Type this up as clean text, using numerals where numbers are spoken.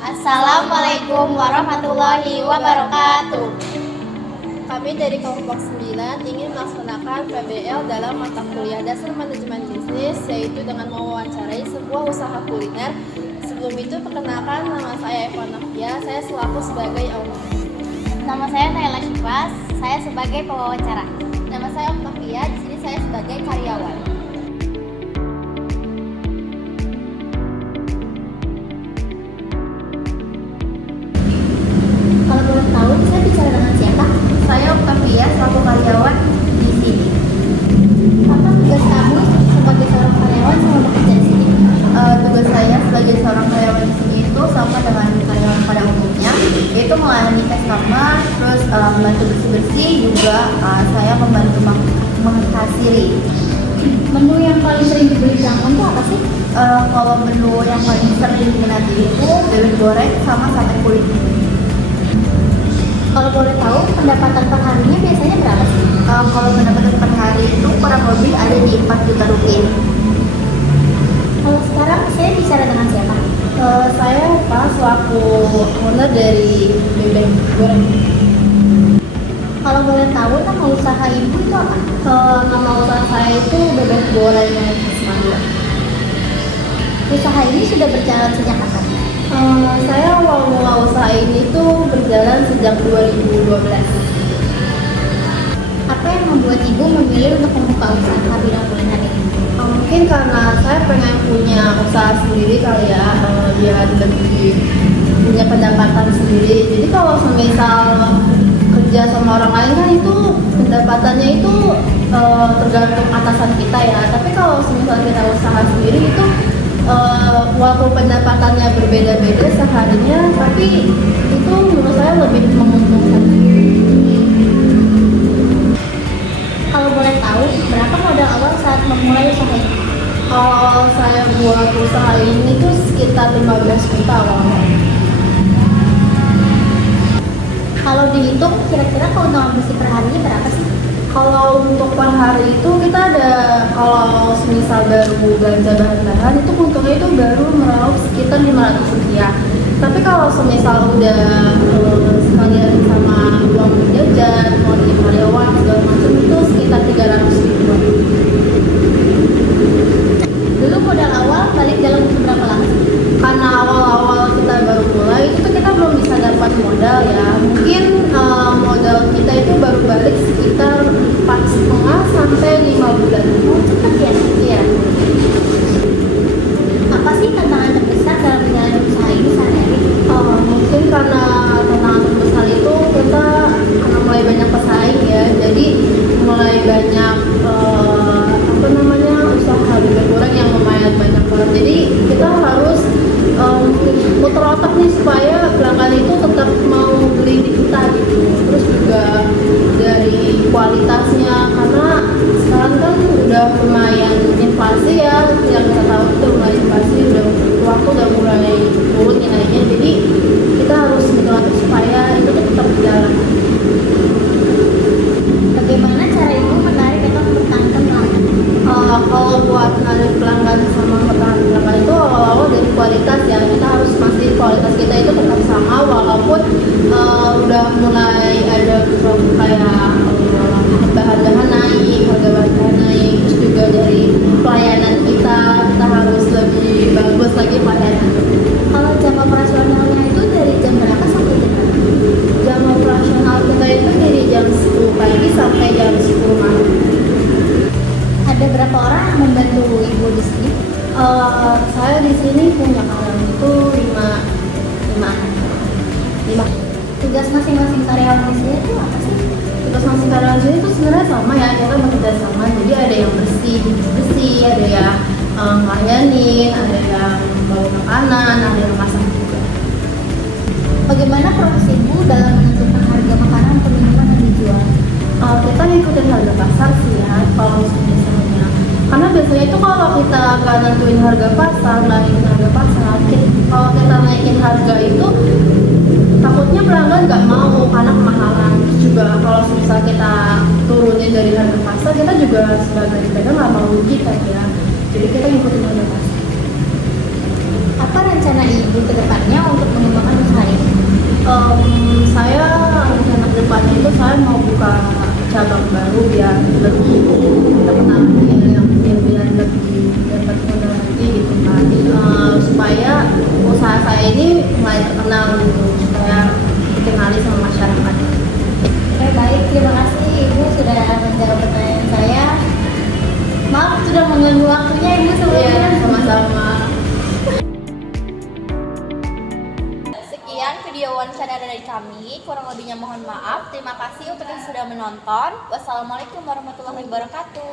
Assalamualaikum warahmatullahi wabarakatuh. Kami dari kelompok 9 ingin melaksanakan PBL dalam mata kuliah Dasar Manajemen Bisnis, yaitu dengan mewawancarai sebuah usaha kuliner. Sebelum itu, perkenalkan, nama saya Eva Nafia, saya selaku sebagai owner. Nama saya Nayla Syifas, saya sebagai pewawancara. Nama saya Octavia, di sini saya sebagai karyawan. Kalau boleh tahu, saya bicara dengan siapa? Saya Octavia, selaku karyawan di sini. Apa tugas kamu sebagai seorang karyawan selama bekerja di sini? Tugas saya sebagai seorang karyawan di sini itu sama dengan karyawan pada umumnya, yaitu melayani customer, terus membantu bersih-bersih, juga saya membantu mengkasiri. Menu yang paling sering dibeli pelanggan itu apa sih? Kalau menu yang paling sering diminati itu bebek goreng sama sate kulit. Kalau boleh tahu, pendapatan per harinya biasanya berapa sih? Kalau pendapatan per hari itu kurang lebih ada di 4 juta rupiah. Kalau sekarang saya bicara dengan siapa? Saya Pak selaku owner dari bebek goreng. Kalau boleh tahu, nama usaha ibu itu apa? Nama usaha saya itu bebek goreng Semanggi. Usaha ini sudah berjalan sejak kapan? Saya awal mula usaha ini tuh berjalan sejak 2012. Apa yang membuat ibu memilih untuk membuka usaha bidang kuliner ini? Mungkin karena saya pengen punya usaha sendiri kali ya, biar lebih punya pendapatan sendiri. Jadi kalau semisal kerja sama orang lain kan itu pendapatannya itu tergantung atasan kita ya. Tapi kalau semisal kita usaha sendiri itu walaupun pendapatannya berbeda-beda seharinya, tapi itu menurut saya lebih menguntungkan. Kalau boleh tahu, berapa modal awal saat memulai usaha ini? Kalau saya buat usaha ini tuh sekitar 15 juta awalnya. Kalau dihitung, kira-kira keuntungan bersih per harinya berapa sih? Kalau untuk per hari itu kita ada, kalau semisal baru belanja bahan-bahan itu untungnya itu baru meraup sekitar 500 rupiah. Tapi kalau semisal udah sekalian sama uang jajan, mau di karyawan segala macam itu sekitar 300 ribuan. Dulu modal awal balik dalam beberapa lama? Karena awal-awal kita baru mulai itu tuh kita belum bisa dapat modal ya. Mungkin modal kita itu baru balik sekitar 4,5 sampai 5 bulan. Oh, cepat ya? Iya. Apa sih tantangan terbesar dalam menjalani usaha ini sehari-hari? Mungkin karena tantangan terbesar itu kita karena mulai banyak pesaing ya. Jadi mulai banyak usaha bebek goreng yang lumayan banyak banget. Jadi kita harus muter otak nih supaya pelanggan itu tetap mau beli di kita gitu. Terus juga dari kualitasnya, karena sekarang kan udah lumayan inflasi ya, yang kita tahu itu mulai inflasi, udah waktu udah mulai turun nilainya. Jadi kita harus muter otak supaya itu tuh tetap berjalan. Bagaimana cara ibu menarik atau mempertahankan pelanggan? Kalau buat menarik pelanggan sama mempertahankan pelanggan itu awal-awal dari kualitas ya, kita harus mastiin kualitas kita itu tetap sama walaupun udah mulai ada kayak bahan-bahan naik, harga bahan naik. Terus juga dari pelayanan kita harus lebih bagus lagi pelayanan. Kalau jam operasionalnya itu dari jam berapa sampai jam berapa? Jam operasional kita itu dari jam 10 pagi sampai jam 10 malam. Ada berapa orang yang membantu ibu di sini? Saya di sini punya karyawan itu 5. Tugas masing-masing karyawan di sini itu apa sih? Tugas masing karyawan di sini itu sebenarnya sama ya, kita bekerja sama. Jadi ada yang bersih, ada yang ngelayanin, ada yang bawa makanan, ada yang masak juga. Bagaimana proses ibu dalam menentukan harga makanan atau minuman yang dijual? Kita ngikutin harga pasar sih ya, kalau biasanya. Karena biasanya itu kalau kita nggak nentuin harga pasar, naikin harga pasar, kalau kita naikin harga itu takutnya pelanggan nggak mau karena kemahalan. Terus juga kalau misal kita turunin dari harga pasar, kita juga sebagai pedagang nggak mau rugi kan ya. Jadi Ibu ke depannya untuk mengembangkan usaha ini? Saya rencana kedepannya itu saya mau buka cabang baru biar lebih terkenal biar lebih dapat modal lagi gitu kan. Supaya usaha saya ini mulai terkenal gitu, supaya dikenali sama masyarakat. Oke, baik. Terima kasih Ibu sudah menjawab pertanyaan saya. Maaf sudah mengganggu waktunya Ibu sebelumnya. Iya, sama-sama. Sekian video wawancara dari kami, kurang lebihnya mohon maaf. Terima kasih untuk yang sudah menonton. Wassalamualaikum warahmatullahi wabarakatuh.